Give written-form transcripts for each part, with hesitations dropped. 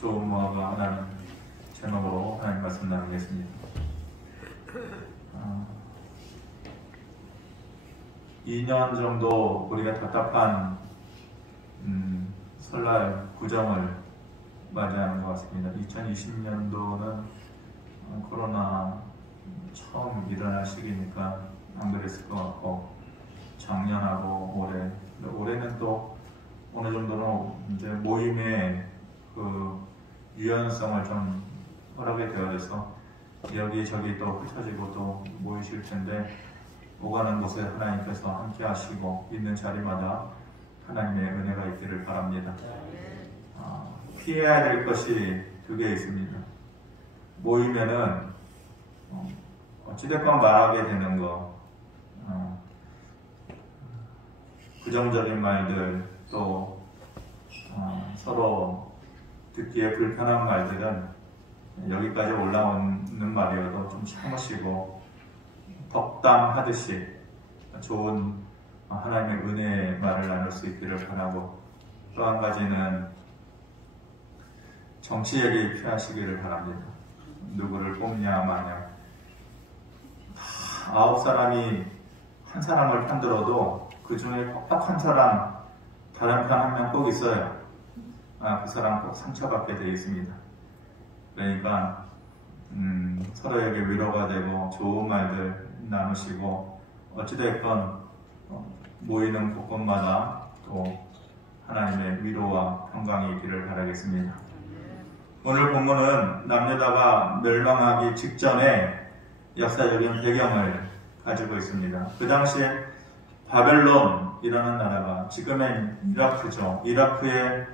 좋은 무화과라는 제목으로 하나님 말씀 나누겠습니다. 2년 정도 우리가 답답한 설날 구정을 맞이하는 것 같습니다. 2020년도는 코로나 처음 일어날 시기니까 안 그랬을 것 같고, 작년하고 올해는 또 어느 정도는 이제 모임의 그 유연성을 좀 허락이 되어서 여기저기 또 흩어지고 또 모이실 텐데, 오가는 곳에 하나님께서 함께 하시고 있는 자리마다 하나님의 은혜가 있기를 바랍니다. 피해야 될 것이 두 개 있습니다. 모이면은 어찌됐건 말하게 되는 거, 부정적인 말들, 또 서로 듣기에 불편한 말들은 여기까지 올라오는 말이어도 좀 참으시고 덕담하듯이 좋은 하나님의 은혜의 말을 나눌 수 있기를 바라고, 또 한 가지는 정치 얘기 피하시기를 바랍니다. 누구를 뽑냐 마냐, 9사람이 한 사람을 편들어도 그 중에 퍽퍽한 사람, 다른 편 한 명 꼭 있어요. 그 사람 꼭 상처받게 되어 있습니다. 그러니까 서로에게 위로가 되고 좋은 말들 나누시고, 어찌됐건 모이는 곳곳마다 또 하나님의 위로와 평강이 있기를 바라겠습니다. 오늘 본문은 남유다가 멸망하기 직전에 역사적인 배경을 가지고 있습니다. 그 당시에 바벨론이라는 나라가, 지금의 이라크죠. 이라크의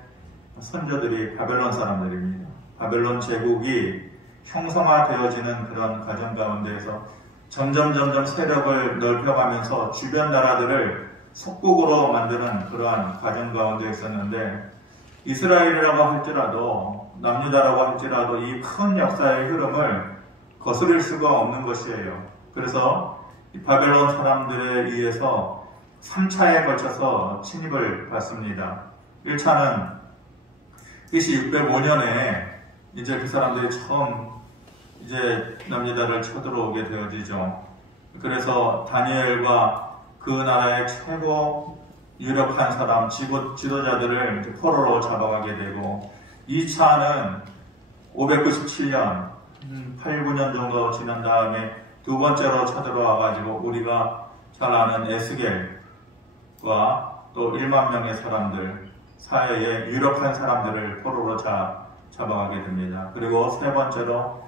선조들이 바벨론 사람들입니다. 바벨론 제국이 형성화되어지는 그런 과정 가운데에서 점점 세력을 넓혀가면서 주변 나라들을 속국으로 만드는 그러한 과정 가운데 있었는데, 이스라엘이라고 할지라도 남유다라고 할지라도 이 큰 역사의 흐름을 거스릴 수가 없는 것이에요. 그래서 이 바벨론 사람들에 의해서 3차에 걸쳐서 침입을 받습니다. 1차는 BC 605년에 이제 그 사람들이 처음 이제 남유다를 쳐들어오게 되어지죠. 그래서 다니엘과 그 나라의 최고 유력한 사람, 지도자들을 포로로 잡아가게 되고, 2차는 597년, 8, 9년 정도 지난 다음에 두 번째로 쳐들어와가지고 우리가 잘 아는 에스겔과 또 1만 명의 사람들 사이에 유력한 사람들을 포로로 잡아가게 됩니다. 그리고 세 번째로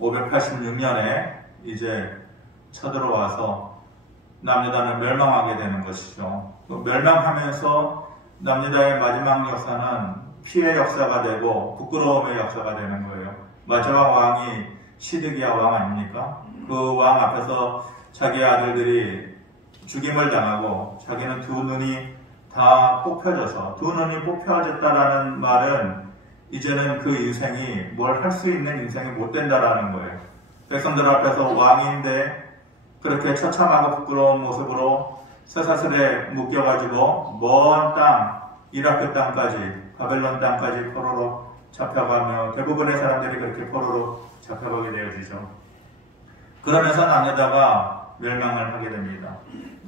586년에 이제 쳐들어와서 남유다는 멸망하게 되는 것이죠. 멸망하면서 남유다의 마지막 역사는 피해 역사가 되고 부끄러움의 역사가 되는 거예요. 마지막 왕이 시드기야 왕 아닙니까? 그 왕 앞에서 자기 아들들이 죽임을 당하고, 자기는 두 눈이 다 뽑혀져서, 두 눈이 뽑혀졌다라는 말은 이제는 그 인생이 뭘 할 수 있는 인생이 못 된다라는 거예요. 백성들 앞에서 왕인데 그렇게 처참하고 부끄러운 모습으로 쇠사슬에 묶여가지고 먼 땅, 이라크 땅까지, 바벨론 땅까지 포로로 잡혀가며, 대부분의 사람들이 그렇게 포로로 잡혀가게 되어지죠. 그러면서 남유다가 멸망을 하게 됩니다.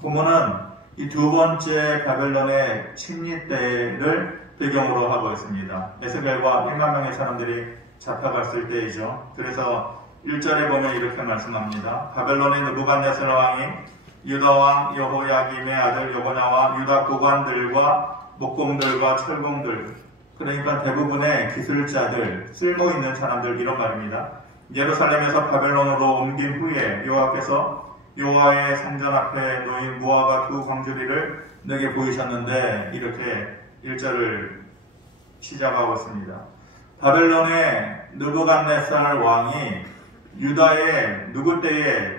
본문은 이 두 번째 바벨론의 침략 때를 배경으로 하고 있습니다. 에스겔과 1만 명의 사람들이 잡혀갔을 때이죠. 그래서 1절에 보면 이렇게 말씀합니다. 바벨론의 느부갓네살 왕이 유다 왕 여호야김의 아들 여고냐와 유다 고관들과 목공들과 철공들, 그러니까 대부분의 기술자들, 쓸모 있는 사람들, 이런 말입니다. 예루살렘에서 바벨론으로 옮긴 후에 여호와께서 여호와의 성전 앞에 놓인 무화과 두 광주리를 내게 보이셨는데, 이렇게 1절을 시작하고 있습니다. 바벨론의 느부갓네살 왕이 유다의 누구 때에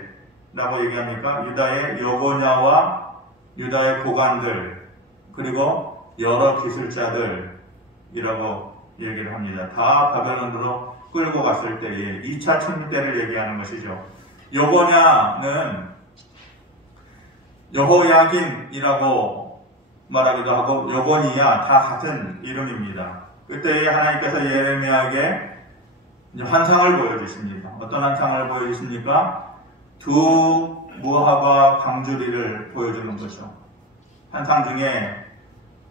라고 얘기합니까? 유다의 여고냐와 유다의 고관들, 그리고 여러 기술자들 이라고 얘기를 합니다. 다 바벨론으로 끌고 갔을 때에 2차 침입 때를 얘기하는 것이죠. 여고냐는 여호야김이라고 말하기도 하고 여고니야, 다 같은 이름입니다. 그때 하나님께서 예레미야에게 환상을 보여주십니다. 어떤 환상을 보여주십니까? 두 모아바 강주리를 보여주는 거죠. 환상 중에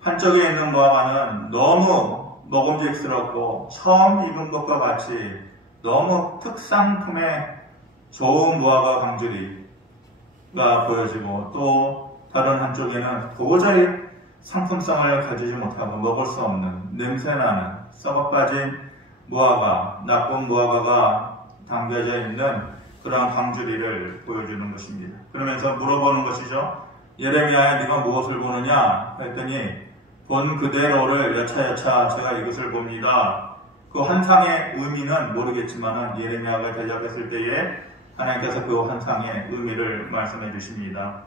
한쪽에 있는 모아바는 너무 먹음직스럽고 처음 입은 것과 같이 너무 특상품의 좋은 모아바 강주리가 보여지고, 또 다른 한쪽에는 도저히 상품성을 가지지 못하고 먹을 수 없는 냄새나는 썩어빠진 무화과, 나쁜 무화과가 담겨져 있는 그러한 강주리를 보여주는 것입니다. 그러면서 물어보는 것이죠. 예레미야야, 네가 무엇을 보느냐 했더니 본 그대로를 여차여차 제가 이것을 봅니다. 그 환상의 의미는 모르겠지만 예레미야가 대답했을 때에 하나님께서 그 환상의 의미를 말씀해 주십니다.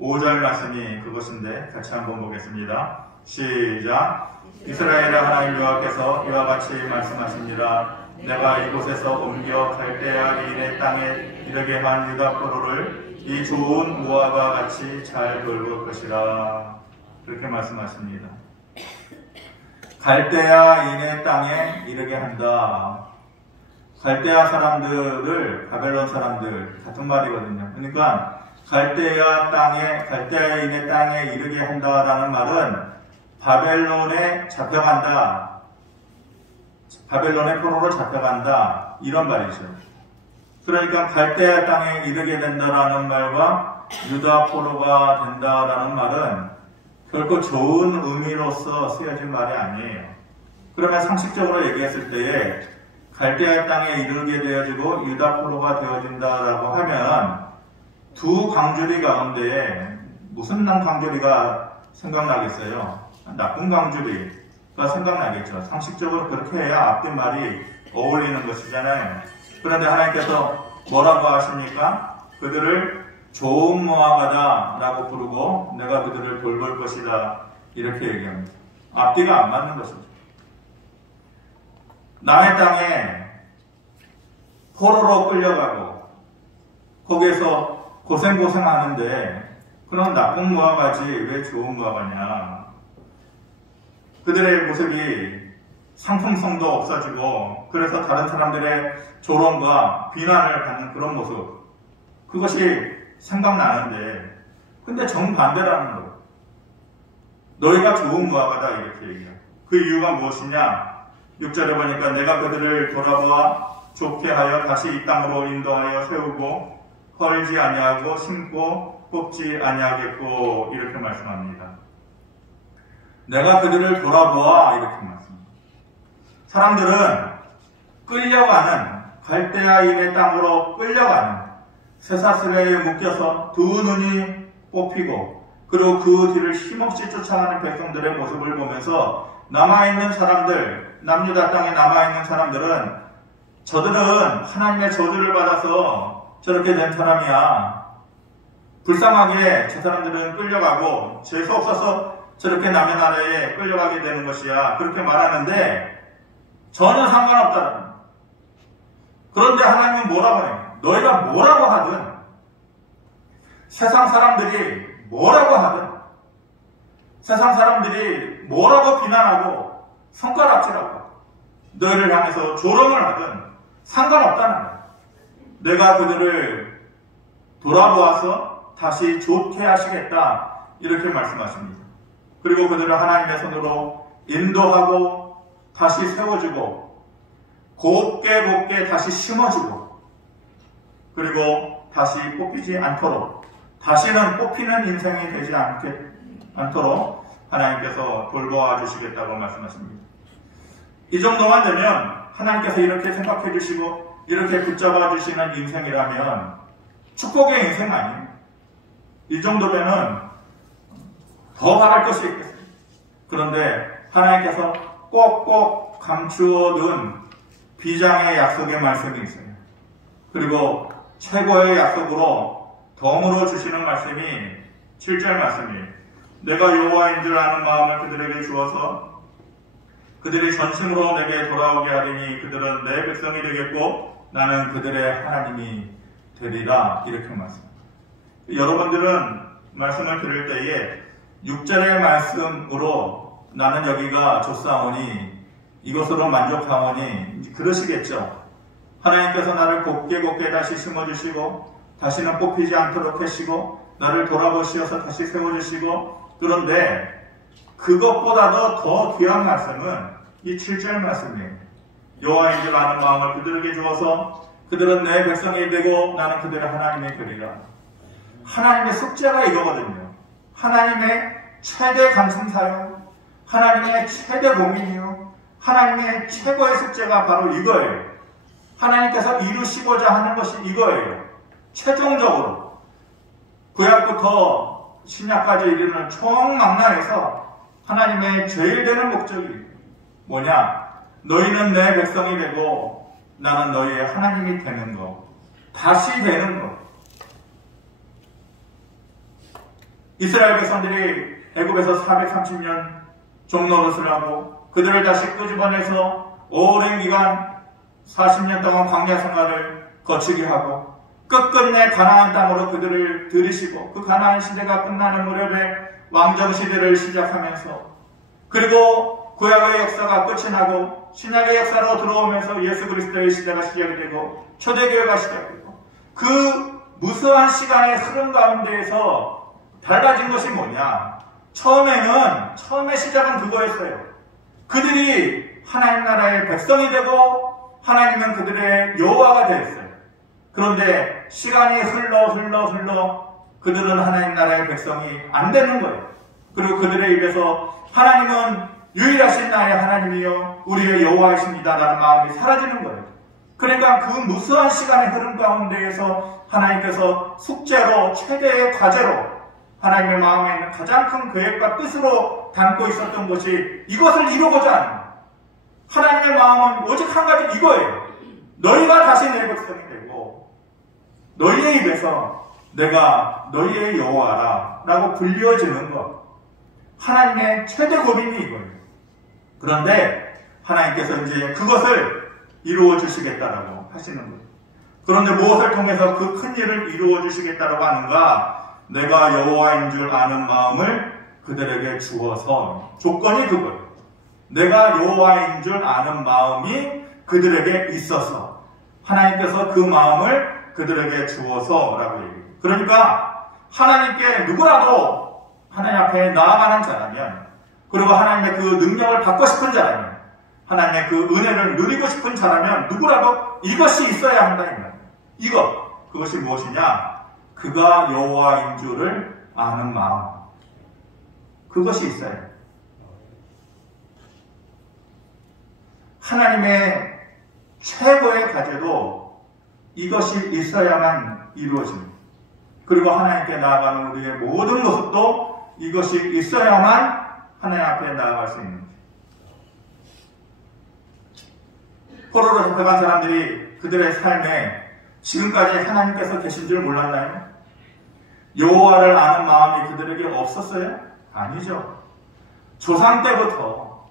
5절 말씀이 그것인데 같이 한번 보겠습니다. 시작. 이스라엘의 하나님 여호와께서 이와 같이 말씀하십니다. 내가 이곳에서 옮겨 갈대아 리인의 땅에 이르게 한 유다 포로를 이 좋은 무화과 같이 잘 돌볼 것이라. 그렇게 말씀하십니다. 갈대아 인의 땅에 이르게 한다. 갈대아 사람들을 바벨론 사람들 같은 말이거든요. 그러니까 갈대아인의 땅에 이르게 한다라는 말은 바벨론에 잡혀간다, 바벨론의 포로로 잡혀간다, 이런 말이죠. 그러니까 갈대아 땅에 이르게 된다라는 말과 유다 포로가 된다라는 말은 결코 좋은 의미로서 쓰여진 말이 아니에요. 그러면 상식적으로 얘기했을 때에 갈대아 땅에 이르게 되어지고 유다 포로가 되어진다라고 하면 두 강주리 가운데 무슨 강주리가 생각나겠어요? 나쁜 강주리가 생각나겠죠. 상식적으로 그렇게 해야 앞뒤 말이 어울리는 것이잖아요. 그런데 하나님께서 뭐라고 하십니까? 그들을 좋은 무화과다 라고 부르고 내가 그들을 돌볼 것이다, 이렇게 얘기합니다. 앞뒤가 안 맞는 것이죠. 남의 땅에 포로로 끌려가고 거기에서 고생하는데 그런 나쁜 무화과지 왜 좋은 무화과냐. 그들의 모습이 상품성도 없어지고 그래서 다른 사람들의 조롱과 비난을 받는 그런 모습, 그것이 생각나는데, 근데 정반대라는 거. 너희가 좋은 무화과다, 이렇게 얘기해요. 그 이유가 무엇이냐? 6절에 보니까 내가 그들을 돌아보아 좋게 하여 다시 이 땅으로 인도하여 세우고 헐지 아니하고 심고 뽑지 아니하겠고, 이렇게 말씀합니다. 내가 그들을 돌아보아, 이렇게 말씀합니다. 사람들은 끌려가는, 갈대아인의 땅으로 끌려가는, 쇠사슬에 묶여서 두 눈이 뽑히고 그리고 그 뒤를 힘없이 쫓아가는 백성들의 모습을 보면서 남아있는 사람들, 남유다 땅에 남아있는 사람들은 저들은 하나님의 저주를 받아서 저렇게 된 사람이야. 불쌍하게 저 사람들은 끌려가고 재수 없어서 저렇게 남의 나라에 끌려가게 되는 것이야. 그렇게 말하는데 전혀 상관없다. 그런데 하나님은 뭐라고 해요? 너희가 뭐라고 하든, 세상 사람들이 뭐라고 하든, 세상 사람들이 뭐라고 비난하고 손가락질하고 너희를 향해서 조롱을 하든 상관없다는 거예요. 내가 그들을 돌아보아서 다시 좋게 하시겠다, 이렇게 말씀하십니다. 그리고 그들을 하나님의 손으로 인도하고 다시 세워주고 곱게 다시 심어주고 그리고 다시 뽑히지 않도록, 다시는 뽑히는 인생이 되지 않도록 하나님께서 돌보아 주시겠다고 말씀하십니다. 이 정도만 되면 하나님께서 이렇게 생각해 주시고 이렇게 붙잡아 주시는 인생이라면 축복의 인생 아니에요. 이 정도면은 더 바랄 것이 있겠어요. 그런데 하나님께서 꼭꼭 감추어 둔 비장의 약속의 말씀이 있어요. 그리고 최고의 약속으로 덤으로 주시는 말씀이 7절 말씀이에요. 내가 여호와인 줄 아는 마음을 그들에게 주어서 그들이 전심으로 내게 돌아오게 하리니 그들은 내 백성이 되겠고 나는 그들의 하나님이 되리라, 이렇게 말씀합니다. 여러분들은 말씀을 들을 때에 6절의 말씀으로 나는 여기가 좋사오니 이것으로 만족하오니 그러시겠죠. 하나님께서 나를 곱게 다시 심어주시고 다시는 뽑히지 않도록 하시고 나를 돌아보시어서 다시 세워주시고, 그런데 그것보다도 더 귀한 말씀은 이 7절 말씀이에요. 여호와인 줄 아는 마음을 그들에게 주어서 그들은 내 백성이 되고 나는 그들의 하나님이 되리라. 하나님의 숙제가 이거거든요. 하나님의 최대 관심사요, 하나님의 최대 고민이요, 하나님의 최고의 숙제가 바로 이거예요. 하나님께서 이루시고자 하는 것이 이거예요. 최종적으로 구약부터 신약까지 이르는 총망라에서 하나님의 제일 되는 목적이 뭐냐? 너희는 내 백성이 되고 나는 너희의 하나님이 되는 것, 다시 되는 것. 이스라엘 백성들이 애굽에서 430년 종노릇을 하고 그들을 다시 끄집어내서 오랜 기간 40년 동안 광야 생활을 거치게 하고 끝끝내 가나안 땅으로 그들을 들이시고 그 가나안 시대가 끝나는 무렵에 왕정 시대를 시작하면서, 그리고 구약의 역사가 끝이 나고 신약의 역사로 들어오면서 예수 그리스도의 시대가 시작이 되고 초대교회가 시작되고, 그 무수한 시간의 흐름 가운데에서 달라진 것이 뭐냐? 처음의 시작은 그거였어요. 그들이 하나님 나라의 백성이 되고 하나님은 그들의 여호와가 되었어요. 그런데 시간이 흘러 그들은 하나님 나라의 백성이 안 되는 거예요. 그리고 그들의 입에서 하나님은 유일하신 나의 하나님이요 우리의 여호와이십니다 라는 마음이 사라지는 거예요. 그러니까 그 무수한 시간의 흐름 가운데에서 하나님께서 숙제로, 최대의 과제로 하나님의 마음에 있는 가장 큰 계획과 뜻으로 담고 있었던 것이 이것을 이루고자 하는 거예요. 하나님의 마음은 오직 한 가지 이거예요. 너희가 다시 내 백성이 되고 너희의 입에서 내가 너희의 여호와라 라고 불리워지는 것. 하나님의 최대 고민이 이거예요. 그런데 하나님께서 이제 그것을 이루어 주시겠다라고 하시는 거예요. 그런데 무엇을 통해서 그 큰 일을 이루어 주시겠다라고 하는가? 내가 여호와인 줄 아는 마음을 그들에게 주어서, 조건이 그거예요. 내가 여호와인 줄 아는 마음이 그들에게 있어서 하나님께서 그 마음을 그들에게 주어서라고 얘기해요. 그러니까 하나님께 누구라도 하나님 앞에 나아가는 자라면, 그리고 하나님의 그 능력을 받고 싶은 자라면, 하나님의 그 은혜를 누리고 싶은 자라면 누구라도 이것이 있어야 한다. 그것이 무엇이냐? 그가 여호와인 줄을 아는 마음. 그것이 있어야 해요. 하나님의 최고의 과제도 이것이 있어야만 이루어집니다. 그리고 하나님께 나아가는 우리의 모든 모습도 이것이 있어야만 하나님 앞에 나아갈 수 있는 거예요. 포로로 잡혀간 사람들이 그들의 삶에 지금까지 하나님께서 계신 줄 몰랐나요? 여호와를 아는 마음이 그들에게 없었어요? 아니죠. 조상 때부터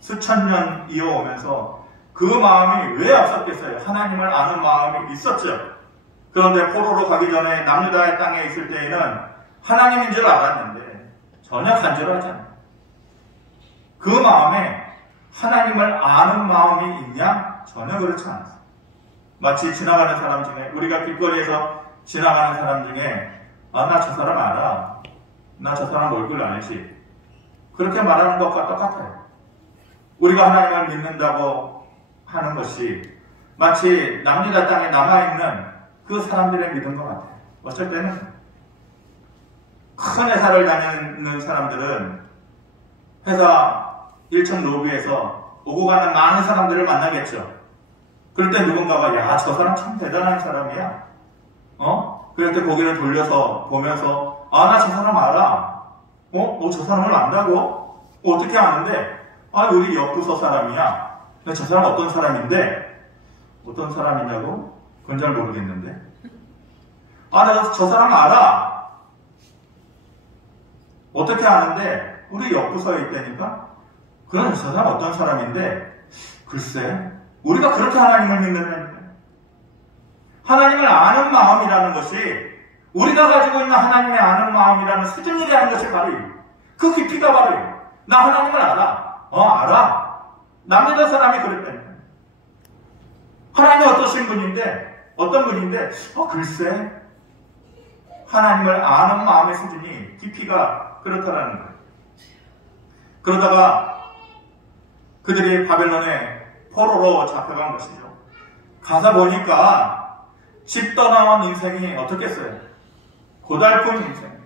수천 년 이어오면서 그 마음이 왜 없었겠어요? 하나님을 아는 마음이 있었죠. 그런데 포로로 가기 전에 남유다의 땅에 있을 때에는 하나님인 줄 알았는데 전혀 간절하지 않아요. 그 마음에 하나님을 아는 마음이 있냐? 전혀 그렇지 않았어요. 마치 지나가는 사람 중에, 우리가 길거리에서 지나가는 사람 중에 나 저 사람 알아. 나 저 사람 얼굴 알지. 그렇게 말하는 것과 똑같아요. 우리가 하나님을 믿는다고 하는 것이 마치 남유다 땅에 남아있는 그 사람들의 믿음과 같아요. 어쩔 때는 큰 회사를 다니는 사람들은 회사 1층 로비에서 오고 가는 많은 사람들을 만나겠죠. 그럴 때 누군가가 야, 저 사람 참 대단한 사람이야. 그럴 때 고개를 돌려서 보면서 나 저 사람 알아. 너 저 사람을 안다고? 어떻게 아는데? 우리 옆 부서 사람이야. 저 사람 어떤 사람인데? 어떤 사람이냐고? 그건 잘 모르겠는데. 나 저 사람 알아. 어떻게 아는데? 우리 옆 부서에 있다니까? 그럼 저 사람 어떤 사람인데? 글쎄, 우리가 그렇게 하나님을 믿는, 하나님을 아는 마음이라는 것이, 우리가 가지고 있는 하나님의 아는 마음이라는 수준이라는 것이 바로 그 깊이가 바로 나 하나님을 알아. 알아. 남유다 사람이 그랬다니까요. 하나님은 어떤 분인데, 글쎄, 하나님을 아는 마음의 수준이 깊이가 그렇다라는 거예요. 그러다가 그들이 바벨론의 포로로 잡혀간 것이죠. 가서 보니까 집 떠나온 인생이 어떻겠어요? 고달픈 인생,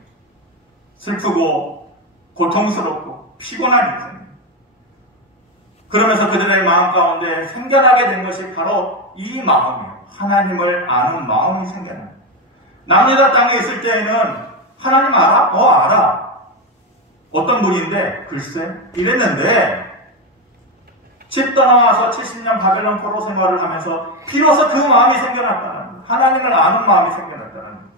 슬프고 고통스럽고 피곤한 인생. 그러면서 그들의 마음 가운데 생겨나게 된 것이 바로 이 마음이에요. 하나님을 아는 마음이 생겨나요. 남유다 땅에 있을 때에는 하나님 알아? 알아. 어떤 분인데? 글쎄 이랬는데 집 떠나와서 70년 바벨론 포로 생활을 하면서 비로소 그 마음이 생겨났다는 거예요. 하나님을 아는 마음이 생겨났다는 거죠.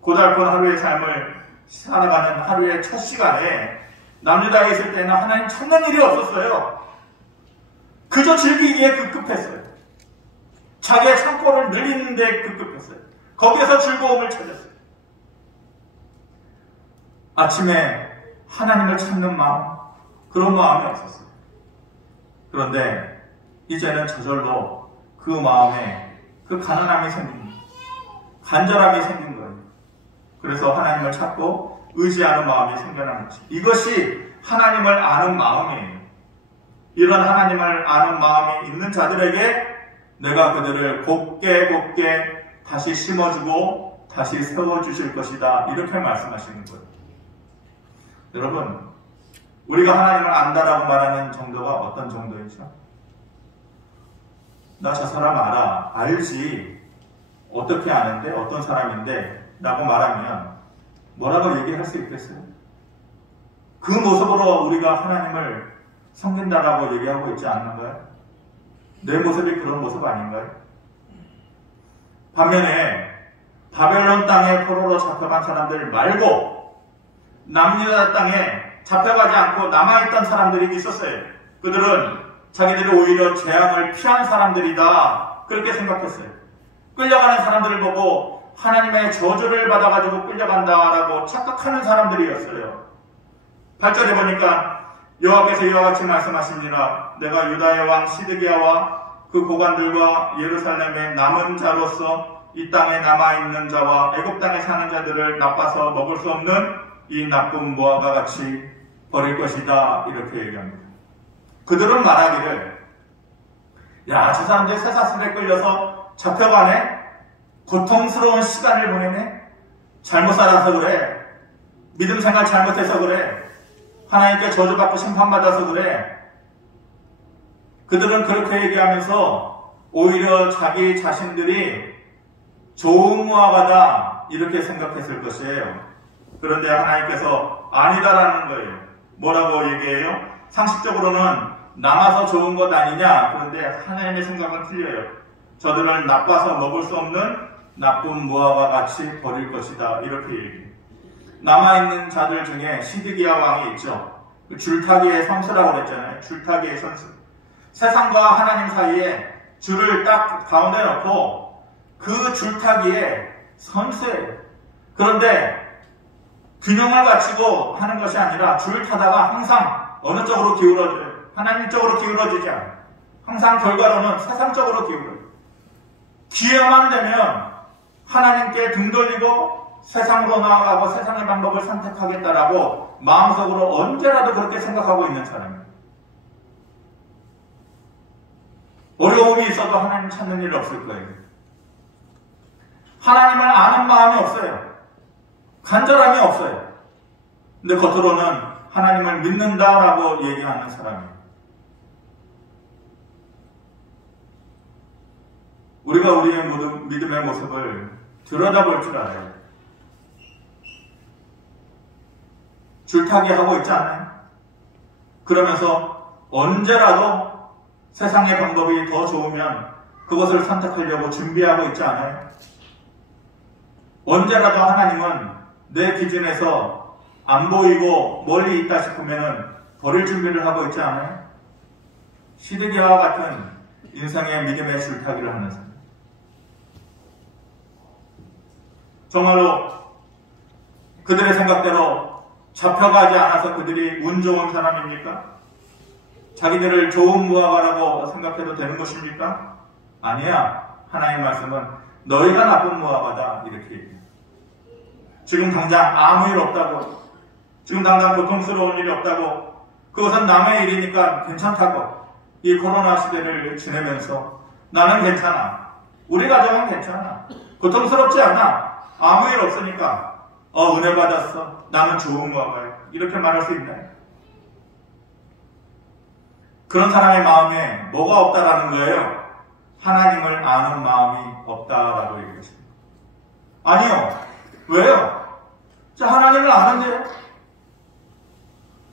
고달픈 하루의 삶을 살아가는 하루의 첫 시간에 남유다에 있을 때는 하나님 찾는 일이 없었어요. 그저 즐기기에 급급했어요. 자기의 창고를 늘리는 데 급급했어요. 거기에서 즐거움을 찾았어요. 아침에 하나님을 찾는 마음, 그런 마음이 없었어요. 그런데 이제는 저절로 그 마음에 그 가난함이 생긴 거예요. 간절함이 생긴 거예요. 그래서 하나님을 찾고 의지하는 마음이 생겨난 것이, 이것이 하나님을 아는 마음이에요. 이런 하나님을 아는 마음이 있는 자들에게 내가 그들을 곱게 다시 심어주고 다시 세워주실 것이다, 이렇게 말씀하시는 거예요. 여러분, 우리가 하나님을 안다라고 말하는 정도가 어떤 정도이죠? 나 저 사람 알아, 알지, 어떻게 아는데, 어떤 사람인데 라고 말하면 뭐라고 얘기할 수 있겠어요? 그 모습으로 우리가 하나님을 섬긴다라고 얘기하고 있지 않는가요? 내 모습이 그런 모습 아닌가요? 반면에 바벨론 땅에 포로로 잡혀간 사람들 말고 남유다 땅에 잡혀가지 않고 남아있던 사람들이 있었어요. 그들은 자기들이 오히려 재앙을 피한 사람들이다, 그렇게 생각했어요. 끌려가는 사람들을 보고 하나님의 저주를 받아가지고 끌려간다라고 착각하는 사람들이었어요. 8절에 보니까 여호와께서 이와 같이 말씀하시니라. 내가 유다의 왕 시드기야와 그 고관들과 예루살렘의 남은 자로서 이 땅에 남아있는 자와 애굽 땅에 사는 자들을 나빠서 먹을 수 없는 이 나쁜 모아가 같이 버릴 것이다, 이렇게 얘기합니다. 그들은 말하기를, 야, 저 사람들 쇠사슬에 끌려서 잡혀가네? 고통스러운 시간을 보내네? 잘못 살아서 그래? 믿음 생활 잘못해서 그래? 하나님께 저주받고 심판받아서 그래? 그들은 그렇게 얘기하면서 오히려 자기 자신들이 좋은 무화과다, 이렇게 생각했을 것이에요. 그런데 하나님께서 아니다라는 거예요. 뭐라고 얘기해요? 상식적으로는 남아서 좋은 것 아니냐? 그런데 하나님의 생각은 틀려요. 저들을 나빠서 먹을 수 없는 나쁜 무화과 같이 버릴 것이다, 이렇게 얘기해요. 남아있는 자들 중에 시드기야 왕이 있죠. 줄타기의 선수라고 그랬잖아요. 줄타기의 선수. 세상과 하나님 사이에 줄을 딱 가운데 넣고 그 줄타기의 선수예요. 그런데 균형을 갖추고 하는 것이 아니라 줄 타다가 항상 어느 쪽으로 기울어져요? 하나님 쪽으로 기울어지지 않아요. 항상 결과로는 세상 쪽으로 기울어요. 기회만 되면 하나님께 등 돌리고 세상으로 나아가고 세상의 방법을 선택하겠다라고 마음속으로 언제라도 그렇게 생각하고 있는 사람이에요. 어려움이 있어도 하나님 찾는 일 없을 거예요. 하나님을 아는 마음이 없어요. 간절함이 없어요. 근데 겉으로는 하나님을 믿는다라고 얘기하는 사람이에요. 우리가 우리의 믿음의 모습을 들여다볼 줄 알아요. 줄타기 하고 있지 않나요? 그러면서 언제라도 세상의 방법이 더 좋으면 그것을 선택하려고 준비하고 있지 않아요? 언제라도 하나님은 내 기준에서 안 보이고 멀리 있다 싶으면 버릴 준비를 하고 있지 않아요? 시드기야와 같은 인생의 믿음의 줄타기를 하는 사람. 정말로 그들의 생각대로 잡혀가지 않아서 그들이 운 좋은 사람입니까? 자기들을 좋은 무화과라고 생각해도 되는 것입니까? 아니야. 하나님의 말씀은 너희가 나쁜 무화과다 이렇게 얘기해요. 지금 당장 아무 일 없다고, 지금 당장 고통스러운 일이 없다고, 그것은 남의 일이니까 괜찮다고 이 코로나 시대를 지내면서 나는 괜찮아, 우리 가정은 괜찮아, 고통스럽지 않아, 아무 일 없으니까 은혜 받았어, 나는 좋은 무화과야 이렇게 말할 수 있나요? 그런 사람의 마음에 뭐가 없다라는 거예요? 하나님을 아는 마음이 없다라고 얘기했습니다. 아니요. 왜요? 자, 하나님을 아는데요?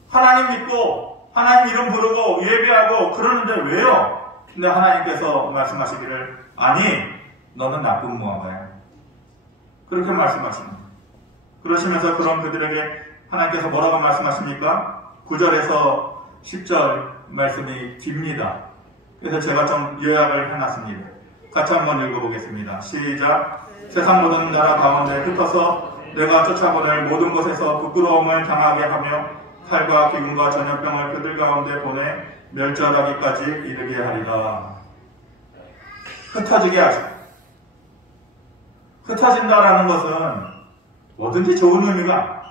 하나님 믿고 하나님 이름 부르고 예배하고 그러는데 왜요? 근데 하나님께서 말씀하시기를 아니, 너는 나쁜 무화과야. 그렇게 말씀하십니다. 그러시면서 그런 그들에게 하나님께서 뭐라고 말씀하십니까? 9절에서 10절 말씀이 깁니다. 그래서 제가 좀 요약을 해놨습니다. 같이 한번 읽어보겠습니다. 시작. 세상 모든 나라 가운데 흩어서 내가 쫓아보낼 모든 곳에서 부끄러움을 당하게 하며 칼과 기근과 전염병을 그들 가운데 보내 멸절하기까지 이르게 하리라. 흩어지게 하시고, 흩어진다라는 것은 뭐든지 좋은 의미가,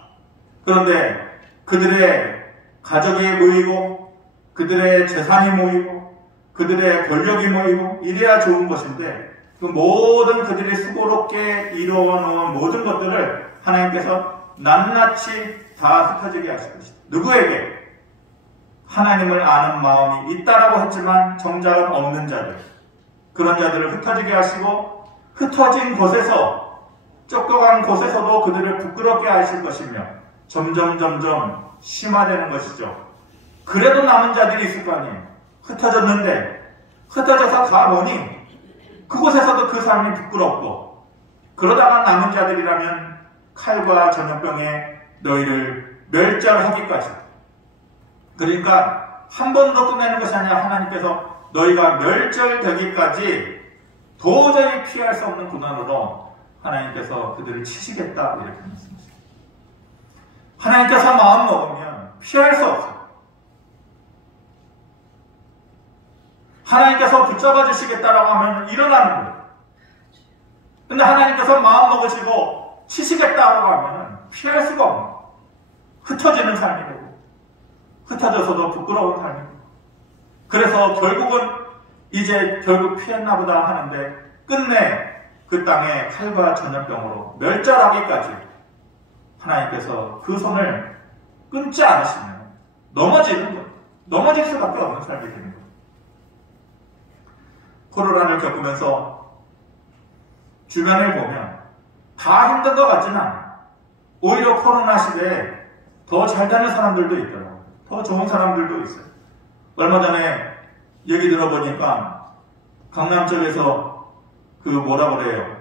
그런데 그들의 가족이 모이고 그들의 재산이 모이고 그들의 권력이 모이고 이래야 좋은 것인데, 그 모든 그들이 수고롭게 이루어놓은 모든 것들을 하나님께서 낱낱이 다 흩어지게 하실 것이다. 누구에게? 하나님을 아는 마음이 있다라고 했지만 정작은 없는 자들, 그런 자들을 흩어지게 하시고, 흩어진 곳에서, 쫓겨간 곳에서도 그들을 부끄럽게 하실 것이며 점점 심화되는 것이죠. 그래도 남은 자들이 있을 거 아니에요. 흩어졌는데, 흩어져서 가보니 그곳에서도 그 사람이 부끄럽고, 그러다가 남은 자들이라면 칼과 전염병에 너희를 멸절하기까지. 그러니까 한 번으로 끝내는 것이 아니라 하나님께서 너희가 멸절되기까지 도저히 피할 수 없는 고난으로 하나님께서 그들을 치시겠다 이렇게 말씀하십니다. 하나님께서 마음 먹으면 피할 수 없어요. 하나님께서 붙잡아 주시겠다라고 하면 일어나는 거예요. 근데 하나님께서 마음 먹으시고 치시겠다라고 하면 피할 수가 없는 거예요. 흩어지는 삶이 되고, 흩어져서도 부끄러운 삶이 되고, 그래서 결국은 이제 결국 피했나 보다 하는데 끝내 그 땅에 칼과 전염병으로 멸절하기까지 하나님께서 그 손을 끊지 않으시면 넘어지는 거예요. 넘어질 수밖에 없는 삶이 되는 거예요. 코로나를 겪으면서 주변을 보면 다 힘든 것 같지는 않아요. 오히려 코로나 시대에 더 잘 되는 사람들도 있더라고요. 더 좋은 사람들도 있어요. 얼마 전에 얘기 들어보니까 강남 쪽에서 그 뭐라 그래요?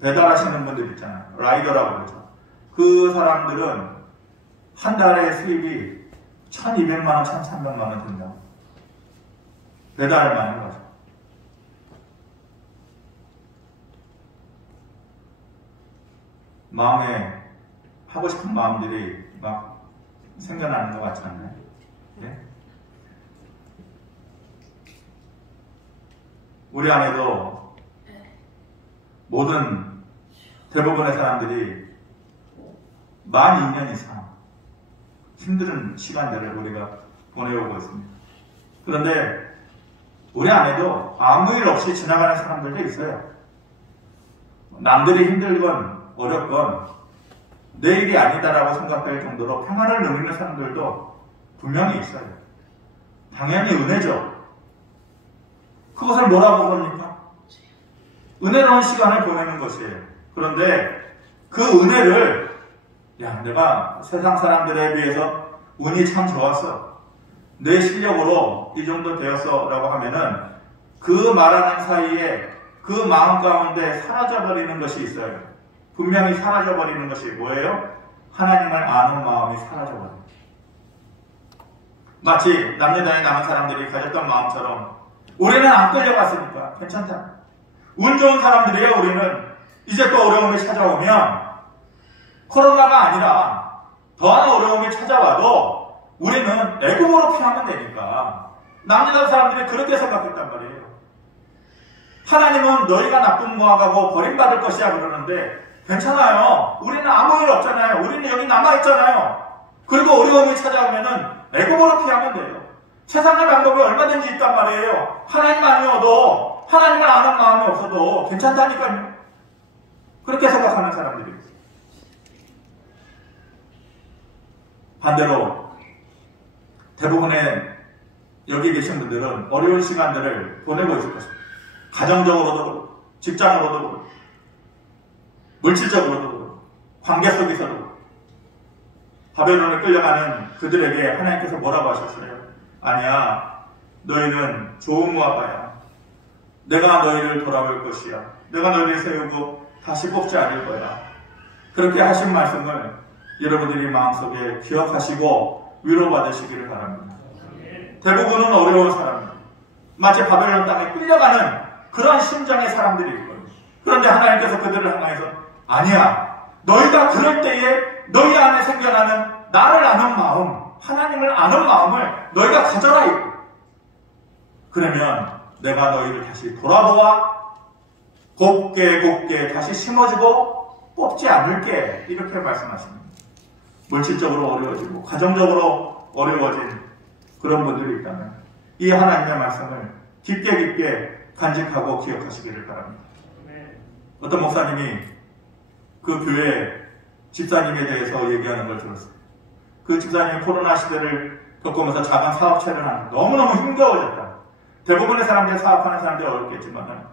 배달하시는 분들 있잖아요. 라이더라고 그러죠. 그 사람들은 한 달에 수입이 1,200만 원, 1,300만 원 된다. 배달을 많이 하죠. 마음에 하고 싶은 마음들이 막 생겨나는 것 같지 않나요? 네? 우리 안에도 모든 대부분의 사람들이 만 2년 이상 힘든 시간들을 우리가 보내오고 있습니다. 그런데 우리 안에도 아무 일 없이 지나가는 사람들도 있어요. 남들이 힘들건 어렵건 내 일이 아니다라고 생각할 정도로 평안을 누리는 사람들도 분명히 있어요. 당연히 은혜죠. 그것을 뭐라고 부릅니까? 은혜로운 시간을 보내는 것이에요. 그런데 그 은혜를, 내가 세상 사람들에 비해서 운이 참 좋았어, 내 실력으로 이 정도 되었어 라고 하면은 그 말하는 사이에 그 마음 가운데 사라져버리는 것이 있어요. 분명히 사라져버리는 것이 뭐예요? 하나님을 아는 마음이 사라져버려요. 마치 남녀단에 남은 사람들이 가졌던 마음처럼 우리는 안 끌려갔으니까 괜찮다. 운 좋은 사람들이에요. 우리는 이제 또 어려움이 찾아오면 코로나가 아니라 더한 어려움이 찾아와도 우리는 애국으로 피하면 되니까 남유다 사람들이 그렇게 생각했단 말이에요. 하나님은 너희가 나쁜 모아가고 버림받을 것이야 그러는데 괜찮아요. 우리는 아무 일 없잖아요. 우리는 여기 남아있잖아요. 그리고 어려움이 찾아오면은 애국으로 피하면 돼요. 세상의 방법이 얼마든지 있단 말이에요. 하나님 아니어도, 하나님을 아는 마음이 없어도 괜찮다니까요. 그렇게 생각하는 사람들이 있어요. 반대로 대부분의 여기 계신 분들은 어려운 시간들을 보내고 있을 것입니다. 가정적으로도 그렇고, 직장으로도 그렇고, 물질적으로도 그렇고, 관계 속에서도 그렇고. 바벨론을 끌려가는 그들에게 하나님께서 뭐라고 하셨어요? 아니야, 너희는 좋은 모아바야. 내가 너희를 돌아볼 것이야. 내가 너희를 세우고 다시 뽑지 않을 거야. 그렇게 하신 말씀을 여러분들이 마음속에 기억하시고 위로받으시기를 바랍니다. 대부분은 어려운 사람입니다. 마치 바벨론 땅에 끌려가는 그런 심정의 사람들이 있거든요. 그런데 하나님께서 그들을 향해서 아니야, 너희가 그럴 때에 너희 안에 생겨나는 나를 아는 마음, 하나님을 아는 마음을 너희가 가져라 있고, 그러면 내가 너희를 다시 돌아보아 곱게 다시 심어주고 뽑지 않을게, 이렇게 말씀하십니다. 물질적으로 어려워지고 가정적으로 어려워진 그런 분들이 있다면 이 하나님의 말씀을 깊게 간직하고 기억하시기를 바랍니다. 어떤 목사님이 그 교회 집사님에 대해서 얘기하는 걸 들었어요. 그 집사님이 코로나 시대를 겪으면서 작은 사업체를 하는 너무너무 힘겨워졌다. 대부분의 사람들, 사업하는 사람들이 어렵겠지만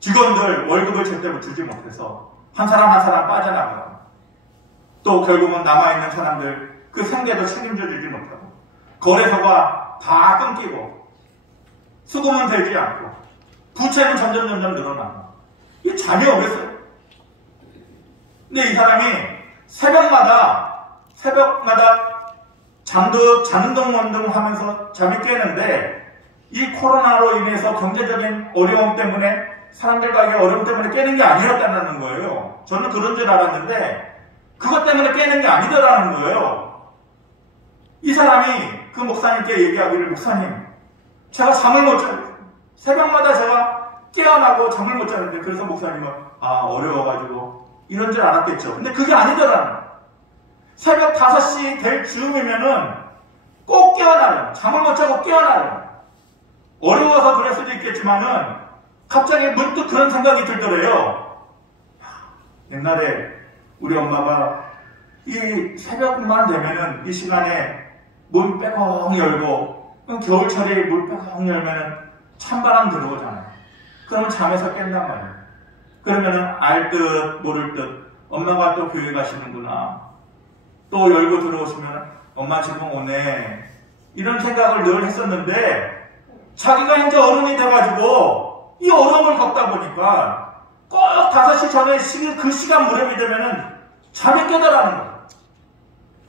직원들 월급을 제대로 주지 못해서 한 사람 빠져나가고, 또 결국은 남아있는 사람들 그 생계도 책임져 주지 못하고, 거래소가 다 끊기고, 수금은 되지 않고, 부채는 점점 늘어나고, 이 잠이 오겠어요. 근데 이 사람이 새벽마다 자는 둥먼둥 하면서 잠이 깨는데, 이 코로나로 인해서 경제적인 어려움 때문에, 사람들과의 어려움 때문에 깨는 게 아니었다는 거예요. 저는 그런 줄 알았는데 그것 때문에 깨는 게 아니더라는 거예요. 이 사람이 그 목사님께 얘기하기를, 목사님, 제가 잠을 못 자요. 새벽마다 제가 깨어나고 잠을 못 자는데, 그래서 목사님은 어려워가지고 이런 줄 알았겠죠. 근데 그게 아니더라는 거예요. 새벽 5시 될 즈음이면은 꼭 깨어나요. 잠을 못 자고 깨어나요. 어려워서 그럴 수도 있겠지만은 갑자기 문득 그런 생각이 들더래요. 옛날에 우리 엄마가 이 새벽만 되면은 이 시간에 문 빼곡 열고, 겨울철에 문 빼곡 열면은 찬바람 들어오잖아요. 그러면 잠에서 깬단 말이에요. 그러면은 알 듯 모를 듯 엄마가 또 교회 가시는구나. 또 열고 들어오시면 엄마 지금 오네. 이런 생각을 늘 했었는데, 자기가 이제 어른이 돼가지고 이 어려움을 겪다 보니까 꼭 5시 전에 그 시간 무렵이 되면은 잠이 깨더라는 거예요.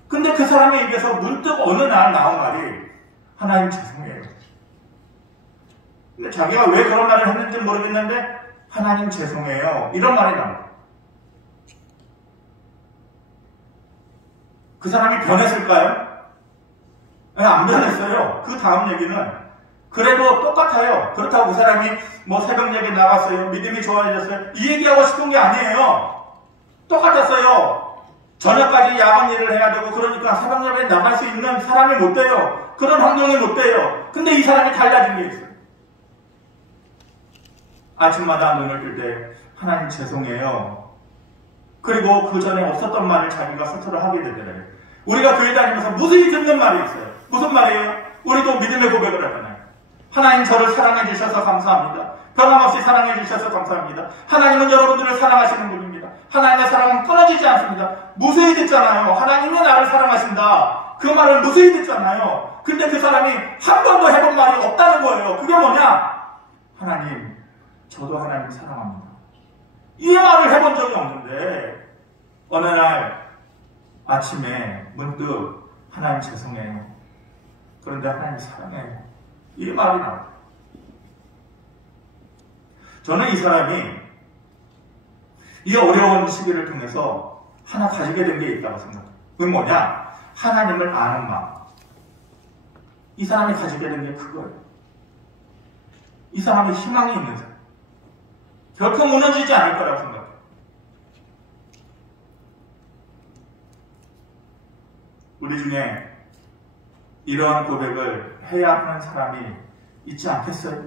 근데 그 사람의 입에서 문득 어느 날 나온 말이, 하나님 죄송해요. 근데 자기가 왜 그런 말을 했는지 모르겠는데, 하나님 죄송해요, 이런 말이 나와요. 그 사람이 변했을까요? 안 변했어요. 그 다음 얘기는 그래도 똑같아요. 그렇다고 그 사람이 새벽 예배 나갔어요, 믿음이 좋아졌어요, 이 얘기하고 싶은 게 아니에요. 똑같았어요. 저녁까지 야간 일을 해야 되고, 그러니까 새벽 예배에 나갈 수 있는 사람이 못 돼요. 그런 환경이 못 돼요. 근데 이 사람이 달라진 게 있어요. 아침마다 눈을 뜰 때 하나님 죄송해요. 그리고 그 전에 없었던 말을 자기가 스스로 하게 되더래요. 우리가 교회 다니면서 무수히 듣는 말이 있어요. 무슨 말이에요? 우리도 믿음의 고백을 하잖아요. 하나님 저를 사랑해 주셔서 감사합니다. 변함없이 사랑해 주셔서 감사합니다. 하나님은 여러분들을 사랑하시는 분입니다. 하나님의 사랑은 끊어지지 않습니다. 무수히 듣잖아요. 하나님이 나를 사랑하신다. 그 말을 무수히 듣잖아요. 근데 그 사람이 한 번도 해본 말이 없다는 거예요. 그게 뭐냐? 하나님, 저도 하나님 사랑합니다. 이 말을 해본 적이 없는데, 어느 날 아침에 문득 하나님 죄송해요. 그런데 하나님 사랑해요. 이 말이 나와요. 저는 이 사람이 이 어려운 시기를 통해서 하나 가지게 된 게 있다고 생각해요. 그게 뭐냐? 하나님을 아는 마음. 이 사람이 가지게 된 게 그거예요. 이 사람의 희망이 있는 사람. 결코 무너지지 않을 거라고 생각해요. 우리 중에 이러한 고백을 해야 하는 사람이 있지 않겠어요?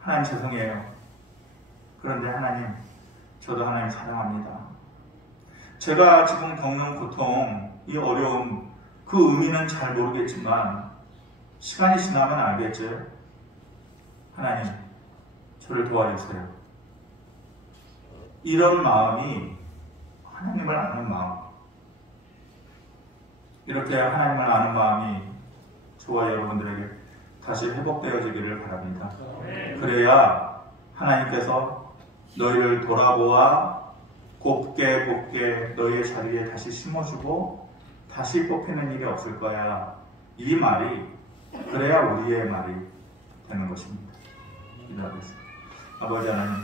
하나님 죄송해요. 그런데 하나님, 저도 하나님 사랑합니다. 제가 지금 겪는 고통, 이 어려움, 그 의미는 잘 모르겠지만 시간이 지나면 알겠죠? 하나님, 저를 도와주세요. 이런 마음이 하나님을 아는 마음. 이렇게 하나님을 아는 마음이 저와 여러분들에게 다시 회복되어지기를 바랍니다. 그래야 하나님께서 너희를 돌아보아 곱게 너희의 자리에 다시 심어주고 다시 뽑히는 일이 없을 거야. 이 말이 그래야 우리의 말이 되는 것입니다. 기도하겠습니다. 아버지 하나님,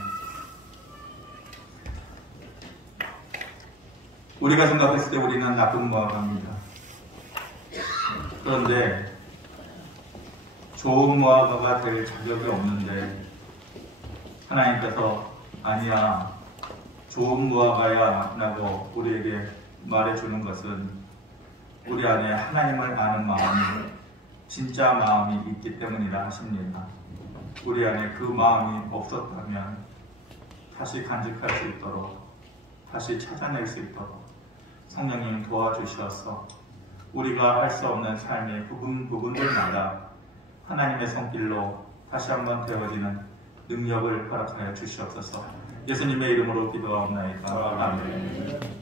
우리가 생각했을 때 우리는 나쁜 무화과입니다. 그런데 좋은 무화과가 될 자격이 없는데 하나님께서 아니야, 좋은 무화과야 라고 우리에게 말해주는 것은 우리 안에 하나님을 아는 마음이, 진짜 마음이 있기 때문이라 하십니다. 우리 안에 그 마음이 없었다면 다시 간직할 수 있도록, 다시 찾아낼 수 있도록 성령님 도와주셔서 우리가 할 수 없는 삶의 부분들마다 하나님의 손길로 다시 한번 되어지는 능력을 허락하여 주시옵소서. 예수님의 이름으로 기도하옵나이다. 아멘.